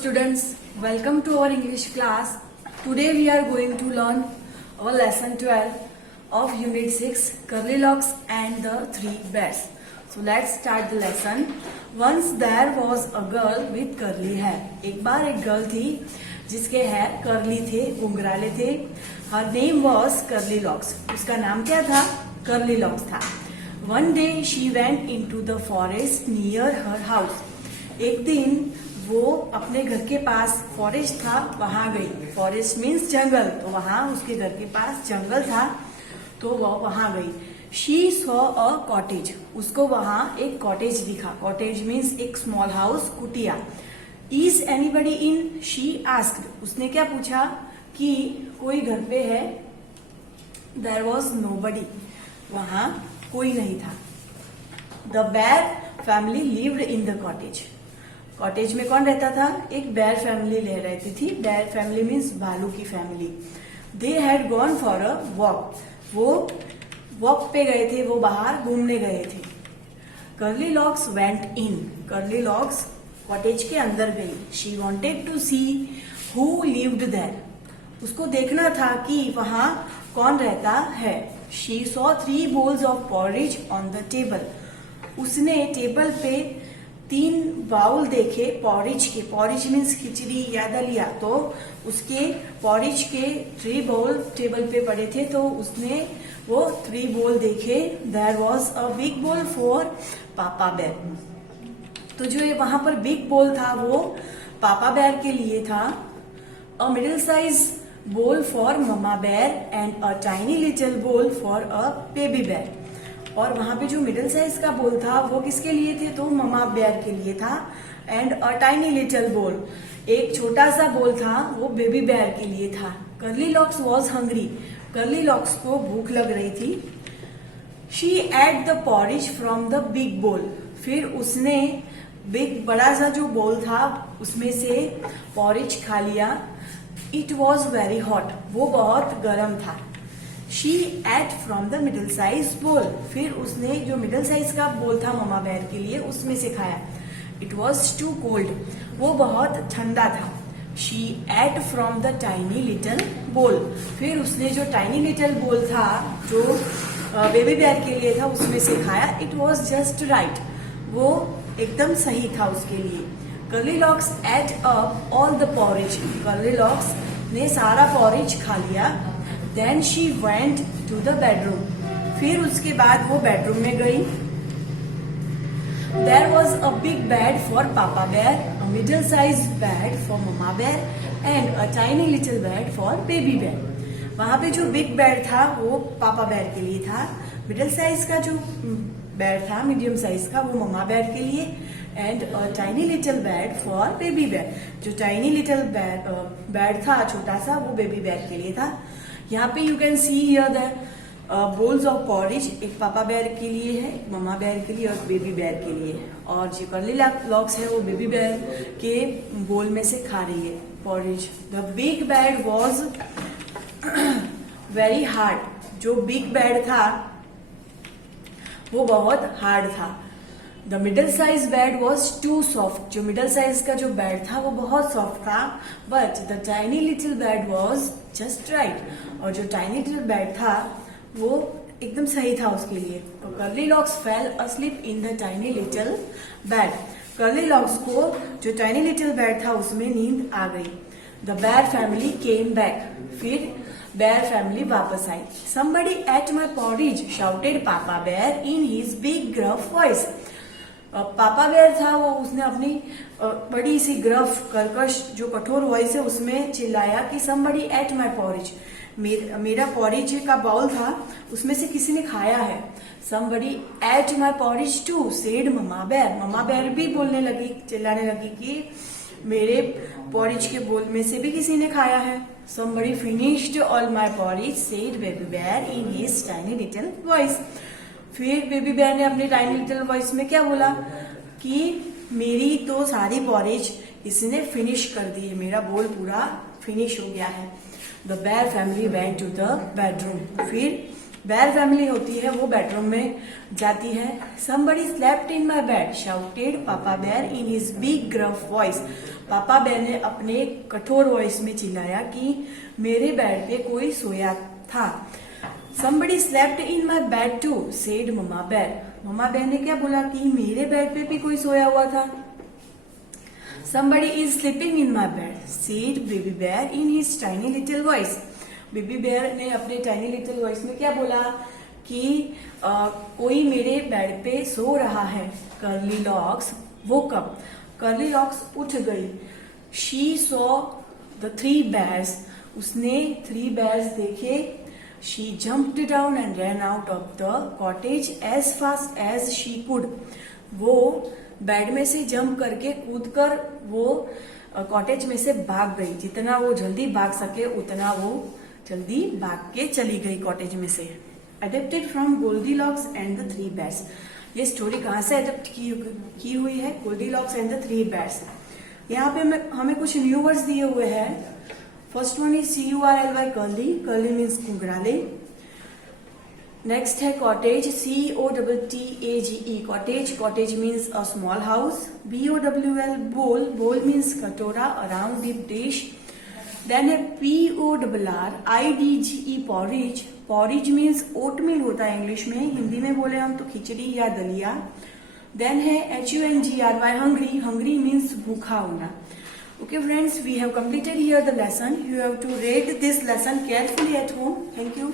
students, welcome to our English class. Today we are going to learn our lesson 12 of unit 6 curly locks and the three bears. So let's start the lesson. Once there was a girl with curly hair. एक बार एक girl थी जिसके hair curly थे, घुंघराले थे. Her name was curly locks. उसका नाम क्या था? कर्ली लॉक्स था. One day she went into the forest near her house. एक दिन वो अपने घर के पास फॉरेस्ट था वहां गई. फॉरेस्ट मीन्स जंगल, तो वहां उसके घर के पास जंगल था तो वो वहां गई. She saw a cottage. उसको वहां एक कॉटेज दिखा. कॉटेज मीन्स एक स्मॉल हाउस, कुटिया. Is anybody in? She asked. उसने क्या पूछा कि कोई घर पे है. There was nobody. वहां कोई नहीं था. The bear family lived in the cottage. Cottage में कौन रहता था? एक बेयर फैमिली रहती थी. बेयर फैमिली मीन्स भालू की फैमिली. They had gone for a walk. वो वॉक पे गए थे, वो बाहर घूमने गए थे. Curly Locks went in. Curly Locks cottage के अंदर गई. She wanted to see who lived there. उसको देखना था कि वहां कौन रहता है. She saw 3 bowls of porridge on the table. उसने टेबल पे 3 बाउल देखे पॉरिज के. पॉरिज मीन्स खिचड़ी या दलिया. तो उसके पॉरिज के 3 बाउल टेबल पे पड़े थे तो उसने वो 3 बाउल देखे. There was a big bowl for papa bear. तो जो ये वहां पर बिग बाउल था वो पापा बेर के लिए था. अ middle size bowl for mama bear and a tiny little bowl for a baby bear. और वहां पे जो मिडिल साइज का बोल था वो किसके लिए थे? तो ममा बेयर के लिए था. एंड अ टाइनी लिटिल बोल, एक छोटा सा बोल था वो बेबी बेयर के लिए था. Curly locks was hungry. Curly locks को भूख लग रही थी. She at the porridge from the big बोल. फिर उसने बिग बड़ा सा जो बोल था उसमें से पॉरिज खा लिया. It was very hot. वो बहुत गर्म था. She ate from the middle size bowl. फिर उसने जो मिडिल साइज का बोल था ममा बेयर के लिए उसमें से खाया. It was too cold. वो बहुत ठंडा था. She ate from the tiny little bowl. फिर उसने जो टाइनी लिटिल बोल था जो बेबी बेयर के लिए था उसमें से खाया. It was just right. वो एकदम सही था उसके लिए. Curly Locks ate up all the porridge. Curly Locks ने सारा पॉरिज खा लिया. Then she went to the bedroom. फिर उसके बाद वो बेडरूम में गई. There was a big bed for Papa Bear, a middle size bed for Mama Bear and a tiny little bed for baby Bear. वहां पे जो बिग बेड था वो पापा बेयर के लिए था. मिडिल साइज का जो बेड था, मीडियम साइज का, वो ममा बेयर के लिए. And tiny little bed for baby bear. जो टाइनी लिटिल बेड था छोटा सा वो बेबी बेयर के लिए था. यहाँ पे you can see here the bowls of porridge. एक पापा बेयर के लिए है, एक ममा बेयर के लिए और बेबी बेयर के लिए. और जो कर्ली लॉक्स है वो बेबी बेयर के बोल में से खा रही है porridge. The big bed was very hard. जो बिग बेड था वो बहुत हार्ड था. The middle size bed was too soft. जो मिडिल साइज का जो बेड था वो बहुत सॉफ्ट था. But the tiny little bed was just right. और जो टाइनी लिटिल बेड था वो एकदम सही था उसके लिए. तो curly locks fail asleep in the tiny little bed. Curly locks को जो टाइनी लिटिल बेड था उसमें नींद आ गई. The bear family came back. फिर बेयर फैमिली वापस आई. Somebody ate my porridge shouted Papa Bear in his big gruff voice. Papa Bear था वो, उसने अपनी बड़ी सी ग्रफ कर्कश जो कठोर वॉइस है उसमें चिल्लाया कि समबडी एट माई पॉरिज. मेरा पॉरिज का बाउल था उसमें से किसी ने खाया है. Somebody ate my porridge too said mama bear. Mama bear भी बोलने लगी, चिल्लाने लगी कि मेरे पॉरिज के बोल में से भी किसी ने खाया है. Somebody finished all my porridge said baby bear in his tiny little voice. फिर बेबी बेयर ने अपनी टाइनी लिटिल वॉइस में क्या बोला कि मेरी तो सारी पॉरिज इसने फिनिश कर दी है, मेरा बोल पूरा फिनिश हो गया है. The bear family went to the bedroom. फिर बेयर फैमिली होती है वो बेडरूम में जाती है. Somebody slept in my bed shouted Papa Bear in his big gruff voice. Papa Bear ने अपने कठोर वॉइस में चिल्लाया कि मेरे बेड पे कोई सोया था। Somebody slept in my bed too, said मम्मा बेर। मम्मा बेर ने क्या बोला कि मेरे बेड पे भी कोई सोया हुआ था। Somebody is sleeping in my bed, said baby bear in his tiny little voice। Baby bear ने अपने टाइनी लिटिल वॉइस में क्या बोला कि कोई मेरे बेड पे सो रहा है। Curly locks woke up, curly locks उठ गई। She saw the 3 bears, उसने 3 bears देखे। She jumped down and ran out of the cottage as fast as she could, वो बेड में से जंप करके कूदकर वो कॉटेज में से भाग गई। जितना वो जल्दी भाग सके उतना वो जल्दी भाग के चली गई कॉटेज में से। Adapted from Goldilocks and the 3 bears. ये स्टोरी कहाँ से अडेप्ट की हुई है? Goldilocks and the 3 bears. यहाँ पे हमें कुछ न्यू वर्ड्स दिए हुए हैं। First one is CURLY, curly. Curly means घुंघराले। नेक्स्ट है cottage, COTTAGE, cottage. Cottage means a small house. BOWL, bowl. Bowl means कटोरा, a round deep dish. Then है PORRIDGE, porridge. Porridge means oatmeal होता है English में, हिंदी में बोले हम तो खिचड़ी या दलिया। देन है HUNGRY, हंग्री। हंग्री मीन्स भूखा होना। Okay friends, we have completed here the lesson. You have to read this lesson carefully at home. Thank you.